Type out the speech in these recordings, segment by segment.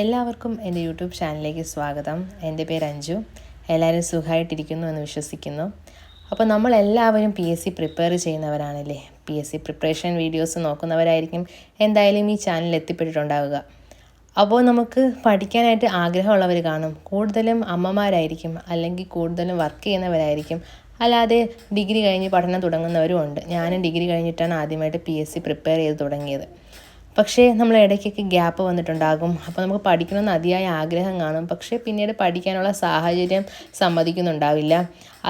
എല്ലാവർക്കും എന്റെ യൂട്യൂബ് ചാനലിലേക്ക് സ്വാഗതം. എന്റെ പേര് അഞ്ജു. എല്ലാവരും സുഖമായിട്ടിരിക്കുന്നു എന്ന് വിശ്വസിക്കുന്നു. അപ്പോൾ നമ്മളെല്ലാവരും P S C prepare ചെയ്യുന്നവരാണല്ലേ? P S C preparation videos നോക്കുന്നവരായിരിക്കും എന്തായാലും ഈ ചാനലിൽ എത്തിപ്പെട്ടിട്ടുണ്ടാവുക. അപ്പോൾ നമുക്ക് പഠിക്കാനായിട്ട് ആഗ്രഹമുള്ളവർ കാണും. കൂടുതലും അമ്മമാരായിരിക്കും അല്ലെങ്കിൽ കൂടുതലും വർക്ക് ചെയ്യുന്നവരായിരിക്കും. അല്ലാതെ ഡിഗ്രി കഴിഞ്ഞ് പഠനം തുടങ്ങുന്നവരും ഉണ്ട്. ഞാനും ഡിഗ്രി കഴിഞ്ഞിട്ടാണ് ആദ്യമായിട്ട് പി എസ് സി പ്രിപ്പയർ ചെയ്ത് തുടങ്ങിയത്. പക്ഷേ നമ്മൾ ഇടയ്ക്കൊക്കെ ഗ്യാപ്പ് വന്നിട്ടുണ്ടാകും. അപ്പോൾ നമുക്ക് പഠിക്കണമെന്ന് അതിയായ ആഗ്രഹം കാണും. പക്ഷേ പിന്നീട് പഠിക്കാനുള്ള സാഹചര്യം സമ്മതിക്കുന്നുണ്ടാവില്ല.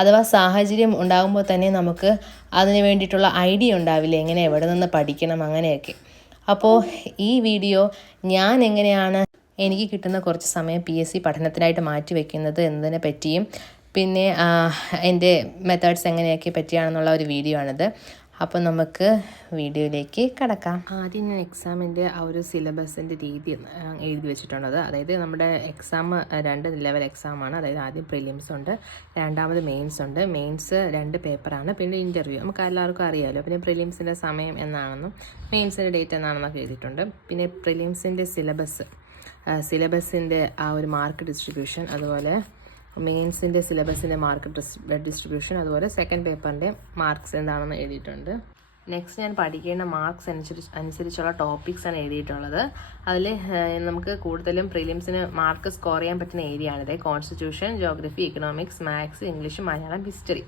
അഥവാ സാഹചര്യം ഉണ്ടാകുമ്പോൾ തന്നെ നമുക്ക് അതിന് വേണ്ടിയിട്ടുള്ള ഐഡിയ ഉണ്ടാവില്ല. എങ്ങനെ എവിടെ നിന്ന് പഠിക്കണം അങ്ങനെയൊക്കെ. അപ്പോൾ ഈ വീഡിയോ ഞാൻ എങ്ങനെയാണ് എനിക്ക് കിട്ടുന്ന കുറച്ച് സമയം പി എസ് സി പഠനത്തിനായിട്ട് മാറ്റി വയ്ക്കുന്നത് എന്നതിനെ പറ്റിയും പിന്നെ എന്റെ മെത്തേഡ്സ് എങ്ങനെയൊക്കെ പറ്റിയാണെന്നുള്ള ഒരു വീഡിയോ ആണിത്. അപ്പോൾ നമുക്ക് വീഡിയോയിലേക്ക് കടക്കാം. ആദ്യം ഞാൻ എക്സാമിന്റെ ആ ഒരു സിലബസിന്റെ രീതി എഴുതി വെച്ചിട്ടുള്ളത്. അതായത് നമ്മുടെ എക്സാം രണ്ട് ലെവൽ എക്സാമാണ് അതായത് ആദ്യം പ്രിലിംസ് ഉണ്ട് രണ്ടാമത് മെയിൻസ് ഉണ്ട്. മെയിൻസ് രണ്ട് പേപ്പറാണ് പിന്നെ ഇന്റർവ്യൂ നമുക്ക് എല്ലാവർക്കും അറിയാമല്ലോ പിന്നെ പ്രിലിംസിന്റെ സമയം എന്നാണെന്നും മെയിൻസിന്റെ ഡേറ്റ് എന്നാണെന്നൊക്കെ എഴുതിയിട്ടുണ്ട്. പിന്നെ പ്രിലിംസിന്റെ സിലബസ് സിലബസിന്റെ ആ ഒരു മാർക്ക് ഡിസ്ട്രിബ്യൂഷൻ അതുപോലെ മെയിൻസിന്റെ സിലബസിന്റെ മാർക്ക് ഡിസ്ട്രിബ്യൂഷൻ അതുപോലെ സെക്കൻഡ് പേപ്പറിന്റെ മാർക്സ് എന്താണെന്ന് എഴുതിയിട്ടുണ്ട്. നെക്സ്റ്റ് ഞാൻ പഠിക്കേണ്ട മാർക്സ് അനുസരിച്ച് അനുസരിച്ചുള്ള ടോപ്പിക്സ് ആണ് എഴുതിയിട്ടുള്ളത്. അതിൽ നമുക്ക് കൂടുതലും പ്രിലിംസിന് മാർക്ക് സ്കോർ ചെയ്യാൻ പറ്റുന്ന ഏരിയ ആണിത് constitution geography economics maths English Malayalam history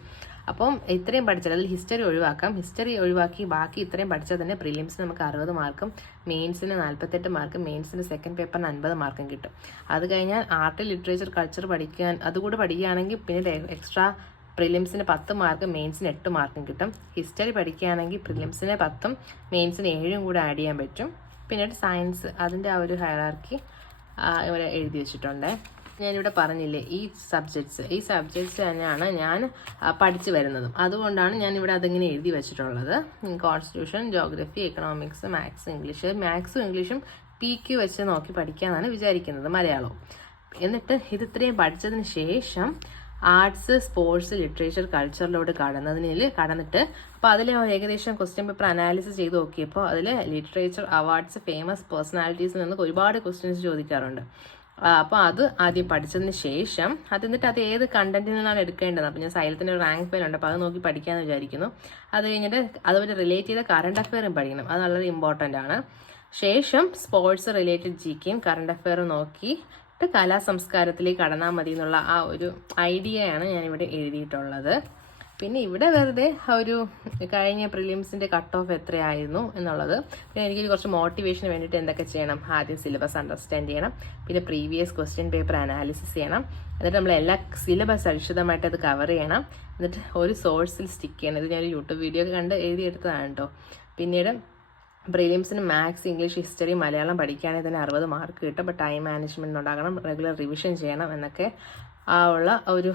അപ്പം ഇത്രയും പഠിച്ചാൽ അതിൽ ഹിസ്റ്ററി ഒഴിവാക്കാം. ഹിസ്റ്ററി ഒഴിവാക്കി ബാക്കി ഇത്രയും പഠിച്ചാൽ തന്നെ പ്രിലിംസിന് നമുക്ക് അറുപത് മാർക്കും മെയിൻസിന് നാൽപ്പത്തെട്ട് മാർക്കും മെയിൻസിന് സെക്കൻഡ് പേപ്പറിന് അൻപത് മാർക്കും കിട്ടും. അത് കഴിഞ്ഞാൽ ആർട്ട് ലിറ്ററേച്ചർ കൾച്ചർ പഠിക്കാൻ അതുകൂടെ പഠിക്കുകയാണെങ്കിൽ പിന്നെ എക്സ്ട്രാ പ്രിലിംസിന് പത്ത് മാർക്ക് മെയിൻസിന് എട്ട് മാർക്കും കിട്ടും. ഹിസ്റ്ററി പഠിക്കുകയാണെങ്കിൽ പ്രിലിംസിന് പത്തും മെയിൻസിന് ഏഴും കൂടെ ആഡ് ചെയ്യാൻ പറ്റും. പിന്നീട് സയൻസ് അതിന്റെ ആ ഒരു ഹയറാർക്കി ഇവിടെ എഴുതി വെച്ചിട്ടുണ്ട്. ഞാനിവിടെ പറഞ്ഞില്ലേ ഈ സബ്ജക്ട്സ് ഈ സബ്ജക്ട്സ് തന്നെയാണ് ഞാൻ പഠിച്ചു വരുന്നതും. അതുകൊണ്ടാണ് ഞാൻ ഇവിടെ അതിങ്ങനെ എഴുതി വെച്ചിട്ടുള്ളത്. Constitution geography economics maths English മാത്സും ഇംഗ്ലീഷും പി ക്യു വെച്ച് നോക്കി പഠിക്കാമെന്നാണ് വിചാരിക്കുന്നത് മലയാളവും. എന്നിട്ട് ഇത് ഇത്രയും പഠിച്ചതിന് ശേഷം ആർട്സ് സ്പോർട്സ് ലിറ്ററേച്ചർ കൾച്ചറിലോട്ട് കടന്നതിനിൽ കടന്നിട്ട് അപ്പോൾ അതിൽ ഏകദേശം ക്വസ്റ്റ്യൻ പേപ്പർ അനാലിസിസ് ചെയ്ത് നോക്കിയപ്പോൾ അതിൽ ലിറ്ററേച്ചർ അവാർഡ്സ് ഫേമസ് പേഴ്സണാലിറ്റീസിൽ നിന്ന് ഒരുപാട് ക്വസ്റ്റ്യൻസ് ചോദിക്കാറുണ്ട്. അപ്പോൾ അത് ആദ്യം പഠിച്ചതിന് ശേഷം അത് എന്നിട്ട് അത് ഏത് കണ്ടന്റിൽ നിന്നാണ് എടുക്കേണ്ടത്? അപ്പോൾ ഞാൻ സൈലത്തിന്റെ റാങ്ക് ഫയൽ ഉണ്ട്. അപ്പോൾ അത് നോക്കി പഠിക്കാമെന്ന് വിചാരിക്കുന്നു. അത് കഴിഞ്ഞിട്ട് അതുപോലെ റിലേറ്റ് ചെയ്ത കറണ്ട് അഫെയറും പഠിക്കണം. അത് വളരെ ഇമ്പോർട്ടന്റ് ആണ്. ശേഷം സ്പോർട്സ് റിലേറ്റഡ് ജി കെയും കറണ്ട് അഫെയറും നോക്കി. ട്ട് കലാ സംസ്കാരത്തിലേക്ക് കടന്നാൽ മതി എന്നുള്ള ആ ഒരു ഐഡിയയാണ് ഞാനിവിടെ എഴുതിയിട്ടുള്ളത്. പിന്നെ ഇവിടെ വെറുതെ ഒരു കഴിഞ്ഞ പ്രിലിംസിന്റെ കട്ട് ഓഫ് എത്രയായിരുന്നു എന്നുള്ളത്. പിന്നെ എനിക്ക് കുറച്ച് മോട്ടിവേഷന് വേണ്ടിയിട്ട് എന്തൊക്കെ ചെയ്യണം? ആദ്യം സിലബസ് അണ്ടർസ്റ്റാൻഡ് ചെയ്യണം. പിന്നെ പ്രീവിയസ് ക്വസ്റ്റ്യൻ പേപ്പർ അനാലിസിസ് ചെയ്യണം. എന്നിട്ട് നമ്മൾ എല്ലാ സിലബസ് അരിശുദ്ധമായിട്ട് അത് കവർ ചെയ്യണം. എന്നിട്ട് ഒരു സോഴ്സിൽ സ്റ്റിക്ക് ചെയ്യണം. ഇത് ഞാനൊരു യൂട്യൂബ് വീഡിയോ ഒക്കെ കണ്ട് എഴുതിയെടുത്തതാണ് കേട്ടോ. പിന്നീട് പ്രിലിംസിന് മാത്സ് ഇംഗ്ലീഷ് ഹിസ്റ്ററി മലയാളം പഠിക്കുകയാണെങ്കിൽ തന്നെ അറുപത് മാർക്ക് കിട്ടും. അപ്പോൾ ടൈം മാനേജ്മെന്റ് ഉണ്ടാകണം. റെഗുലർ റിവിഷൻ ചെയ്യണം എന്നൊക്കെ ആ ഉള്ള ഒരു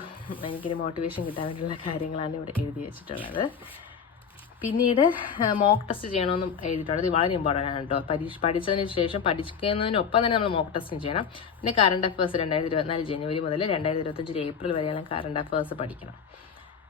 എനിക്കൊരു മോട്ടിവേഷൻ കിട്ടാൻ വേണ്ടിയുള്ള കാര്യങ്ങളാണ് ഇവിടെ എഴുതി വെച്ചിട്ടുള്ളത്. പിന്നീട് മോക്ക് ടെസ്റ്റ് ചെയ്യണമെന്നും എഴുതിയിട്ടുണ്ട്. ഇത് വളരെ ഇമ്പോർട്ടന്റ് ആണ് കേട്ടോ. പരീക്ഷ പഠിച്ചതിന് ശേഷം പഠിക്കുന്നതിനൊപ്പം തന്നെ നമ്മൾ മോക്ക് ടെസ്റ്റും ചെയ്യണം. പിന്നെ കറണ്ട് അഫേഴ്സ് രണ്ടായിരത്തി ഇരുപത്തിനാല് ജനുവരി മുതൽ രണ്ടായിരത്തി ഇരുപത്തഞ്ച് ഏപ്രിൽ വരെയാണ് കറണ്ട് അഫേഴ്സ് പഠിക്കണം.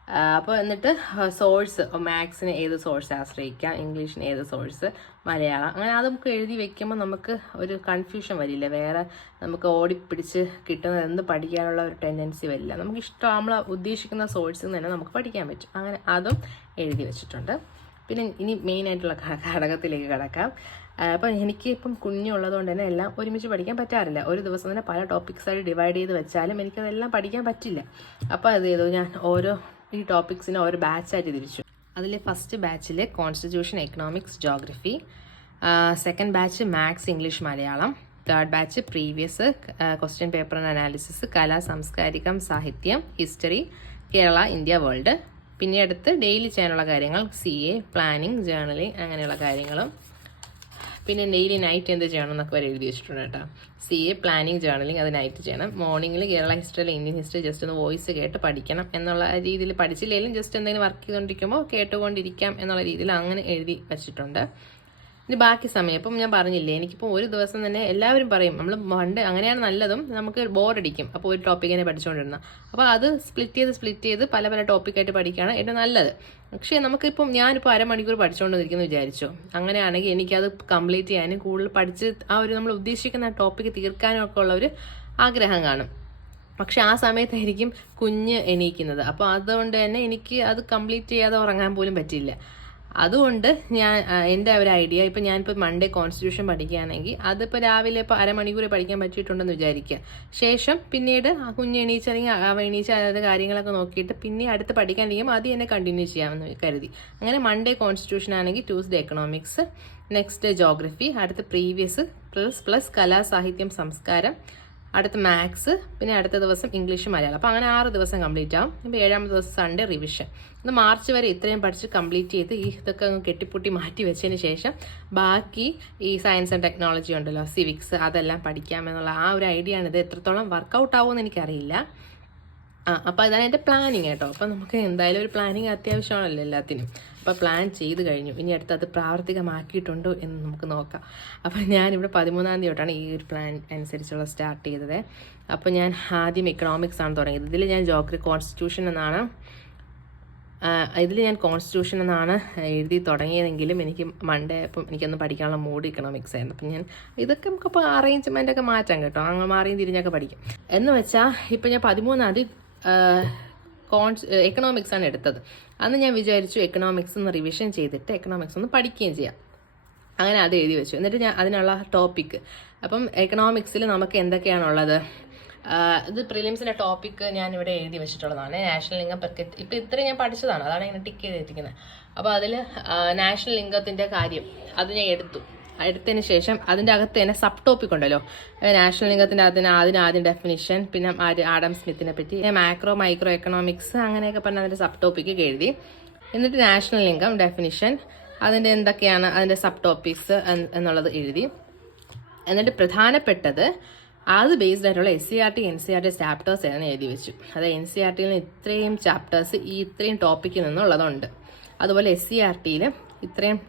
അപ്പോൾ എന്നിട്ട് സോഴ്സ് മാത്സിന് ഏത് സോഴ്സ് ആശ്രയിക്കാം ഇംഗ്ലീഷിന് ഏത് സോഴ്സ് മലയാളം അങ്ങനെ അത് നമുക്ക് എഴുതി വെക്കുമ്പോൾ നമുക്ക് ഒരു കൺഫ്യൂഷൻ വരില്ല. വേറെ നമുക്ക് ഓടിപ്പിടിച്ച് കിട്ടുന്നത് എന്ത് പഠിക്കാനുള്ള ഒരു ടെൻഡൻസി വരില്ല. നമുക്ക് ഇഷ്ടം നമ്മൾ ഉദ്ദേശിക്കുന്ന സോഴ്സിൽ നിന്ന് തന്നെ നമുക്ക് പഠിക്കാൻ പറ്റും. അങ്ങനെ അതും എഴുതി വെച്ചിട്ടുണ്ട്. പിന്നെ ഇനി മെയിൻ ആയിട്ടുള്ള ഘടകത്തിലേക്ക് കിടക്കാം. അപ്പോൾ എനിക്ക് ഇപ്പം കുഞ്ഞുള്ളതുകൊണ്ട് തന്നെ എല്ലാം ഒരുമിച്ച് പഠിക്കാൻ പറ്റാറില്ല. ഒരു ദിവസം തന്നെ പല ടോപ്പിക്സ് ആയിട്ട് ഡിവൈഡ് ചെയ്ത് വെച്ചാലും എനിക്കതെല്ലാം പഠിക്കാൻ പറ്റില്ല. അപ്പോൾ അത് ചെയ്തു. ഞാൻ ഓരോ ഈ ടോപ്പിക്സിനെ ഓരോ ബാച്ചായിട്ട് തിരിച്ചു. അതിൽ ഫസ്റ്റ് ബാച്ചിൽ constitution economics geography second batch maths English Malayalam third batch previous question paper and analysis കലാ സാംസ്കാരികം സാഹിത്യം ഹിസ്റ്ററി കേരള ഇന്ത്യ വേൾഡ് പിന്നെ അടുത്ത് ഡെയിലി ചെയ്യാനുള്ള കാര്യങ്ങൾ സി എ പ്ലാനിങ് ജേർണലിങ് അങ്ങനെയുള്ള കാര്യങ്ങളും. പിന്നെ ഡെയിലി നൈറ്റ് എന്ത് ചെയ്യണം എന്നൊക്കെ വരെ എഴുതി വെച്ചിട്ടുണ്ട് കേട്ടോ. സി എ പ്ലാനിങ് ജേർണലിങ് അത് നൈറ്റ് ചെയ്യണം. മോർണിംഗിൽ കേരള ഹിസ്റ്ററിയിൽ ഇന്ത്യൻ ഹിസ്റ്ററി ജസ്റ്റ് ഒന്ന് വോയിസ് കേട്ട് പഠിക്കണം എന്നുള്ള രീതിയിൽ പഠിച്ചില്ലെങ്കിലും ജസ്റ്റ് എന്തെങ്കിലും വർക്ക് ചെയ്തുകൊണ്ടിരിക്കുമ്പോൾ കേട്ടുകൊണ്ടിരിക്കാം എന്നുള്ള രീതിയിൽ അങ്ങനെ എഴുതി വെച്ചിട്ടുണ്ട്. ഇനി ബാക്കി സമയം. ഇപ്പം ഞാൻ പറഞ്ഞില്ലേ എനിക്കിപ്പോൾ ഒരു ദിവസം തന്നെ എല്ലാവരും പറയും നമ്മൾ പണ്ട് അങ്ങനെയാണ് നല്ലതും നമുക്ക് ബോറടിക്കും. അപ്പോൾ ഒരു ടോപ്പിക്കിനെ പഠിച്ചുകൊണ്ടിരുന്ന അപ്പോൾ അത് സ്പ്ലിറ്റ് ചെയ്ത് സ്പ്ലിറ്റ് ചെയ്ത് പല പല ടോപ്പിക്കായിട്ട് പഠിക്കുകയാണ് ഏറ്റവും നല്ലത്. പക്ഷേ നമുക്കിപ്പം ഞാനിപ്പോൾ അരമണിക്കൂർ പഠിച്ചുകൊണ്ടിരിക്കുന്നു വിചാരിച്ചോ. അങ്ങനെയാണെങ്കിൽ എനിക്കത് കംപ്ലീറ്റ് ചെയ്യാനും കൂടുതൽ പഠിച്ച് ആ ഒരു നമ്മൾ ഉദ്ദേശിക്കുന്ന ടോപ്പിക്ക് തീർക്കാനും ഒക്കെ ഉള്ള ഒരു ആഗ്രഹം കാണും. പക്ഷെ ആ സമയത്തായിരിക്കും കുഞ്ഞ് എണീക്കുന്നത്. അപ്പോൾ അതുകൊണ്ട് തന്നെ എനിക്ക് അത് കംപ്ലീറ്റ് ചെയ്യാതെ ഉറങ്ങാൻ പോലും പറ്റില്ല അതുകൊണ്ട് ഞാൻ എന്റെ ഒരു ഐഡിയ ഇപ്പം ഞാനിപ്പോൾ മൺഡേ കോൺസ്റ്റിറ്റ്യൂഷൻ പഠിക്കുകയാണെങ്കിൽ അതിപ്പോൾ രാവിലെ ഇപ്പോൾ അരമണിക്കൂർ പഠിക്കാൻ പറ്റിയിട്ടുണ്ടെന്ന് വിചാരിക്കുക. ശേഷം പിന്നീട് ആ കുഞ്ഞ് എണീച്ച് അല്ലെങ്കിൽ അവ എണീച്ച് അതായത് കാര്യങ്ങളൊക്കെ നോക്കിയിട്ട് പിന്നെ അടുത്ത് പഠിക്കാനിരിക്കുമ്പോൾ അത് തന്നെ കണ്ടിന്യൂ ചെയ്യാമെന്ന് കരുതി. അങ്ങനെ മൺഡേ കോൺസ്റ്റിറ്റ്യൂഷൻ ആണെങ്കിൽ ട്യൂസ്ഡേ എക്കണോമിക്സ് നെക്സ്റ്റ് ജോഗ്രഫി അടുത്ത പ്രീവിയസ് പ്ലസ് പ്ലസ് കലാസാഹിത്യം സംസ്കാരം അടുത്ത മാത്സ് പിന്നെ അടുത്ത ദിവസം ഇംഗ്ലീഷ് മലയാളം. അപ്പോൾ അങ്ങനെ ആറ് ദിവസം കംപ്ലീറ്റ് ആവും. ഇപ്പോൾ ഏഴാമത്തെ ദിവസം സൺഡേ റിവിഷൻ ഇത് മാർച്ച് വരെ ഇത്രയും പഠിച്ച് കംപ്ലീറ്റ് ചെയ്ത് ഈ ഇതൊക്കെ അങ്ങ് കെട്ടിപ്പൊട്ടി മാറ്റി വെച്ചതിന് ശേഷം ബാക്കി ഈ സയൻസ് ആൻഡ് ടെക്നോളജി ഉണ്ടല്ലോ സിവിക്സ് അതെല്ലാം പഠിക്കാമെന്നുള്ള ആ ഒരു ഐഡിയ ആണ്. ഇത് എത്രത്തോളം വർക്കൗട്ട് ആവുമെന്ന് എനിക്കറിയില്ല. ആ അപ്പോൾ അതാണ് എന്റെ പ്ലാനിങ് കേട്ടോ. അപ്പോൾ നമുക്ക് എന്തായാലും ഒരു പ്ലാനിങ് അത്യാവശ്യമാണല്ലോ എല്ലാത്തിനും. അപ്പോൾ പ്ലാൻ ചെയ്ത് കഴിഞ്ഞു. ഇനി അടുത്ത് അത് പ്രാവർത്തികമാക്കിയിട്ടുണ്ടോ എന്ന് നമുക്ക് നോക്കാം. അപ്പോൾ ഞാനിവിടെ പതിമൂന്നാം തീയതി തൊട്ടാണ് ഈ ഒരു പ്ലാൻ അനുസരിച്ചുള്ള സ്റ്റാർട്ട് ചെയ്തത്. അപ്പോൾ ഞാൻ ആദ്യം ഇക്കണോമിക്സ് ആണ് തുടങ്ങിയത്. ഇതിൽ ഞാൻ ജോഗ്രഫി കോൺസ്റ്റിറ്റ്യൂഷൻ എന്നാണ് ഇതിൽ ഞാൻ കോൺസ്റ്റിറ്റ്യൂഷൻ എന്നാണ് എഴുതി തുടങ്ങിയതെങ്കിലും എനിക്ക് മൺഡേ അപ്പം എനിക്കൊന്ന് പഠിക്കാനുള്ള മൂഡ് ഇക്കണോമിക്സ് ആയിരുന്നു. അപ്പം ഞാൻ ഇതൊക്കെ നമുക്കിപ്പോൾ അറേഞ്ച്മെന്റ് ഒക്കെ മാറ്റാം കേട്ടോ. അങ്ങനെ മാറിയും തിരിഞ്ഞൊക്കെ പഠിക്കും. എന്ന് വെച്ചാൽ ഇപ്പം ഞാൻ പതിമൂന്നാം തീയതി കോൺസ് എക്കണോമിക്സ് ആണ് എടുത്തത്. അന്ന് ഞാൻ വിചാരിച്ചു എക്കണോമിക്സ് ഒന്ന് റിവിഷൻ ചെയ്തിട്ട് എക്കണോമിക്സ് ഒന്ന് പഠിക്കുകയും ചെയ്യാം. അങ്ങനെ അത് എഴുതി വെച്ചു. എന്നിട്ട് ഞാൻ അതിനുള്ള ടോപ്പിക്ക് അപ്പം എക്കണോമിക്സിൽ നമുക്ക് എന്തൊക്കെയാണുള്ളത്? ഇത് പ്രിലിംസിന്റെ ടോപ്പിക്ക് ഞാൻ ഇവിടെ എഴുതി വെച്ചിട്ടുള്ളതാണ്. നാഷണൽ ലിംഗം പെർ ഇപ്പം ഇത്രയും ഞാൻ പഠിച്ചതാണ്. അതാണ് ഇങ്ങനെ ടിക്ക് ചെയ്തിരിക്കുന്നത്. അപ്പോൾ അതിൽ നാഷണൽ ലിംഗത്തിന്റെ കാര്യം അത് ഞാൻ എടുത്തു. എടുത്തതിന് ശേഷം അതിന്റെ അകത്ത് തന്നെ സബ് ടോപ്പിക് ഉണ്ടല്ലോ. നാഷണൽ ഇൻകത്തിന്റെ അതിന് തന്നെ ആദ്യം ഡെഫിനിഷൻ പിന്നെ ആഡം സ്മിത്തിനെ പറ്റി മാക്രോ മൈക്രോ എക്കണോമിക്സ് അങ്ങനെയൊക്കെ പറഞ്ഞ അതിന്റെ സബ് ടോപ്പിക്ക് എഴുതി. എന്നിട്ട് നാഷണൽ ഇൻകം ഡെഫിനിഷൻ അതിന്റെ എന്തൊക്കെയാണ് അതിന്റെ സബ് ടോപ്പിക്സ് എന്നുള്ളത് എഴുതി. എന്നിട്ട് പ്രധാനപ്പെട്ടത് അത് ബേസ്ഡ് ആയിട്ടുള്ള S C R T N C R T chapters എന്ന് എഴുതി വെച്ചു. അതായത് എൻ സി ആർ ടിയിൽ നിന്ന് ഇത്രയും ചാപ്റ്റേഴ്സ് ഈ ഇത്രയും ടോപ്പിക്കിൽ നിന്നുള്ളതുണ്ട്. അതുപോലെ എസ് സി ആർ ടിയിൽ ഇത്രയും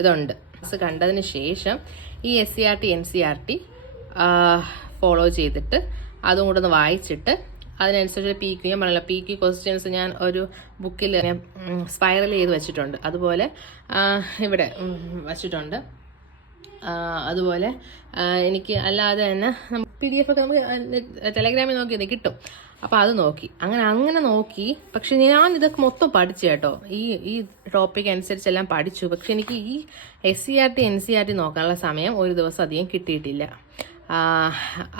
ഇതുണ്ട്. ഇത് കണ്ടതിന് ശേഷം ഈ S C R T N C R T follow ചെയ്തിട്ട് അതും കൂടെ ഒന്ന് വായിച്ചിട്ട് അതിനനുസരിച്ച് പി ക്യു ഞാൻ പറഞ്ഞല്ലോ പി ക്യു ക്വസ്റ്റ്യൻസ് ഞാൻ ഒരു ബുക്കിൽ സ്പൈറൽ ചെയ്ത് വെച്ചിട്ടുണ്ട്. അതുപോലെ ഇവിടെ വച്ചിട്ടുണ്ട്. അതുപോലെ എനിക്ക് അല്ലാതെ തന്നെ പി ഡി എഫ് ഒക്കെ നമുക്ക് ടെലഗ്രാമിൽ നോക്കി ഇത് കിട്ടും. അപ്പോൾ അത് നോക്കി. അങ്ങനെ അങ്ങനെ നോക്കി. പക്ഷെ ഞാൻ ഇതൊക്കെ മൊത്തം പഠിച്ചു കേട്ടോ. ഈ ഈ ടോപ്പിക് അനുസരിച്ചെല്ലാം പഠിച്ചു. പക്ഷെ എനിക്ക് ഈ S C R T N C R T നോക്കാനുള്ള സമയം ഒരു ദിവസം അധികം കിട്ടിയിട്ടില്ല.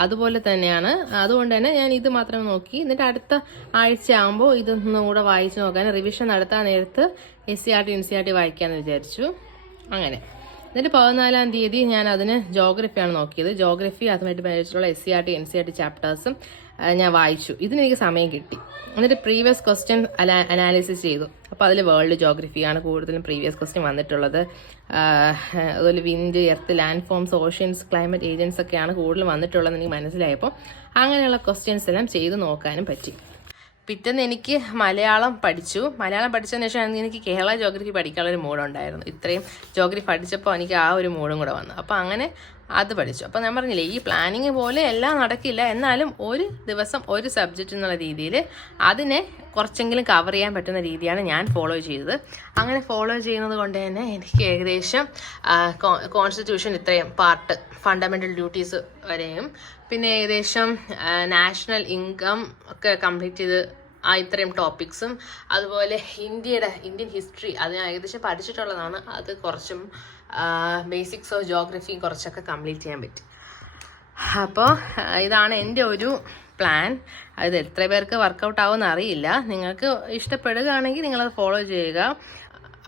അതുപോലെ തന്നെയാണ്. അതുകൊണ്ട് തന്നെ ഞാൻ ഇത് മാത്രം നോക്കി. എന്നിട്ട് അടുത്ത ആഴ്ച ആകുമ്പോൾ ഇതൊന്നും കൂടെ വായിച്ച് നോക്കാൻ റിവിഷൻ നടത്താൻ നേരത്ത് S C R T N C R T വായിക്കാമെന്ന് വിചാരിച്ചു. അങ്ങനെ. എന്നിട്ട് പതിനാലാം തീയതി ഞാൻ അതിന് ജോഗ്രഫിയാണ് നോക്കിയത്. ജോഗ്രഫി അതുമായിട്ട് ബന്ധിച്ചിട്ടുള്ള S C R T N C R T ചാപ്റ്റേഴ്സും ഞാൻ വായിച്ചു. ഇതിന് എനിക്ക് സമയം കിട്ടി. എന്നിട്ട് പ്രീവിയസ് ക്വസ്റ്റ്യൻ അനാലിസിസ് ചെയ്തു. അപ്പോൾ അതിൽ വേൾഡ് ജോഗ്രഫിയാണ് കൂടുതലും പ്രീവിയസ് ക്വസ്റ്റ്യൻ വന്നിട്ടുള്ളത്. അതുപോലെ wind earth land forms oceans climate agents ഒക്കെയാണ് കൂടുതലും വന്നിട്ടുള്ളതെന്ന് എനിക്ക് മനസ്സിലായപ്പോൾ അങ്ങനെയുള്ള ക്വസ്റ്റ്യൻസ് എല്ലാം ചെയ്ത് നോക്കാനും പറ്റി. പിറ്റേന്ന് എനിക്ക് മലയാളം പഠിച്ചു. മലയാളം പഠിച്ചതിന് ശേഷം എനിക്ക് കേരള ജോഗ്രഫി പഠിക്കാനുള്ള ഒരു മൂഡുണ്ടായിരുന്നു ഇത്രയും ജോഗ്രഫി പഠിച്ചപ്പോൾ എനിക്ക് ആ ഒരു മൂഡും കൂടെ വന്നു. അപ്പോൾ അങ്ങനെ അത് പഠിച്ചു. അപ്പോൾ ഞാൻ പറഞ്ഞില്ലേ ഈ പ്ലാനിങ് പോലെ എല്ലാം നടക്കില്ല. എന്നാലും ഒരു ദിവസം ഒരു സബ്ജക്റ്റ് എന്നുള്ള രീതിയിൽ അതിനെ കുറച്ചെങ്കിലും കവർ ചെയ്യാൻ പറ്റുന്ന രീതിയാണ് ഞാൻ ഫോളോ ചെയ്തത്. അങ്ങനെ ഫോളോ ചെയ്യുന്നത് കൊണ്ട് തന്നെ എനിക്ക് ഏകദേശം കോൺസ്റ്റിറ്റ്യൂഷൻ ഇത്രയും പാർട്ട് ഫണ്ടമെന്റൽ ഡ്യൂട്ടീസ് വരെയും. പിന്നെ ഏകദേശം നാഷണൽ ഇൻകം ഒക്കെ കംപ്ലീറ്റ് ചെയ്ത് ആ ഇത്രയും ടോപ്പിക്സും അതുപോലെ ഇന്ത്യയുടെ ഇന്ത്യൻ ഹിസ്റ്ററി അത് ഞാൻ ഏകദേശം പഠിച്ചിട്ടുള്ളതാണ്. അത് കുറച്ചും ബേസിക്സ് ഓഫ് ജോഗ്രഫിയും കുറച്ചൊക്കെ കംപ്ലീറ്റ് ചെയ്യാൻ പറ്റി. അപ്പോൾ ഇതാണ് എന്റെ ഒരു പ്ലാൻ അത് എത്ര പേർക്ക് വർക്കൗട്ട് ആവുമെന്ന് അറിയില്ല. നിങ്ങൾക്ക് ഇഷ്ടപ്പെടുകയാണെങ്കിൽ നിങ്ങളത് ഫോളോ ചെയ്യുക.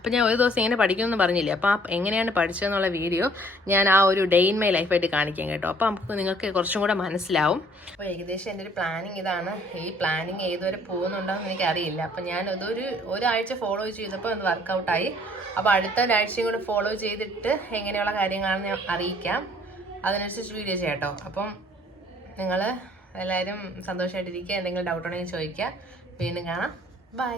അപ്പോൾ ഞാൻ ഒരു ദിവസം ഇങ്ങനെ പഠിക്കുമെന്ന് പറഞ്ഞില്ലേ? അപ്പോൾ ആ എങ്ങനെയാണ് പഠിച്ചതെന്നുള്ള വീഡിയോ ഞാൻ ആ ഒരു ഡേ ഇൻ മൈ ലൈഫായിട്ട് കാണിക്കാം കേട്ടോ. അപ്പോൾ നമുക്ക് നിങ്ങൾക്ക് കുറച്ചും കൂടെ മനസ്സിലാവും. അപ്പോൾ ഏകദേശം എന്റെ ഒരു പ്ലാനിങ് ഇതാണ്. ഈ പ്ലാനിങ് ഏതുവരെ പോകുന്നുണ്ടോയെന്ന് എനിക്കറിയില്ല. അപ്പോൾ ഞാൻ അതൊരു ഒരാഴ്ച ഫോളോ ചെയ്തപ്പോൾ അത് വർക്കൗട്ടായി അപ്പോൾ അടുത്ത ഒരാഴ്ചയും കൂടെ ഫോളോ ചെയ്തിട്ട് എങ്ങനെയുള്ള കാര്യങ്ങളാണെന്ന് ഞാൻ അറിയിക്കാം. അതിനനുസരിച്ച് വീഡിയോ ചെയ്യാം അപ്പം നിങ്ങൾ എല്ലാവരും സന്തോഷമായിട്ടിരിക്കുക എന്തെങ്കിലും ഡൗട്ട് ഉണ്ടെങ്കിൽ ചോദിക്കുക. വീണ്ടും കാണാം. ബൈ